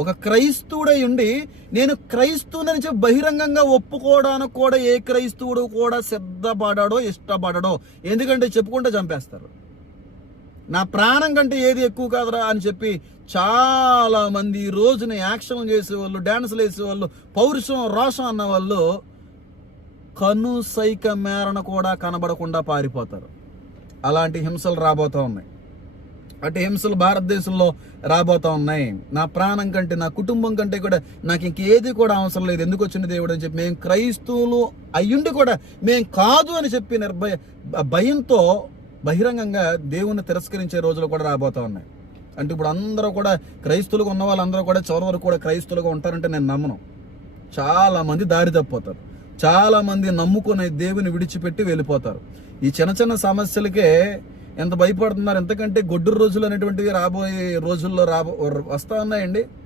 ఒక క్రైస్తవుడై ఉండి నేను క్రైస్తవునని చెప్పి బహిరంగంగా ఒప్పుకోవడానికి కూడా ఏ క్రైస్తవుడు కూడా సిద్ధపడడో ఇష్టపడడో. ఎందుకంటే చెప్పుకుంటే చంపేస్తారు. నా ప్రాణం కంటే ఏది ఎక్కువ కాదురా అని చెప్పి చాలా మంది ఈ రోజున యాక్షన్ చేసేవాళ్ళు, డ్యాన్సులు వేసేవాళ్ళు, పౌరుషం రోషం అన్న వాళ్ళు కను సైక మేరన కూడా కనబడకుండా పారిపోతారు. అలాంటి హింసలు రాబోతూ ఉన్నాయి. అటు హింసలు భారతదేశంలో రాబోతూ ఉన్నాయి. నా ప్రాణం కంటే, నా కుటుంబం కంటే కూడా నాకు ఇంకేది కూడా అవసరం లేదు, ఎందుకు వచ్చింది దేవుడు అని చెప్పి మేము క్రైస్తవులు అయ్యుండి కూడా మేము కాదు అని చెప్పి భయంతో బహిరంగంగా దేవుణ్ణి తిరస్కరించే రోజులు కూడా రాబోతూ ఉన్నాయి. అంటే ఇప్పుడు అందరూ కూడా క్రైస్తవులుగా ఉన్న వాళ్ళందరూ కూడా చివరి వరకు కూడా క్రైస్తవులుగా ఉంటారంటే నేను నమ్మను. చాలా మంది దారి తప్పిపోతారు. చాలా మంది నమ్ముకునే దేవుని విడిచిపెట్టి వెళ్ళిపోతారు. ఈ చిన్న చిన్న సమస్యలకే ఎంత భయపడుతున్నారు. ఎంతకంటే గొడ్డు రోజులు అనేటువంటివి రాబోయే రోజుల్లో వస్తా ఉన్నాయండి.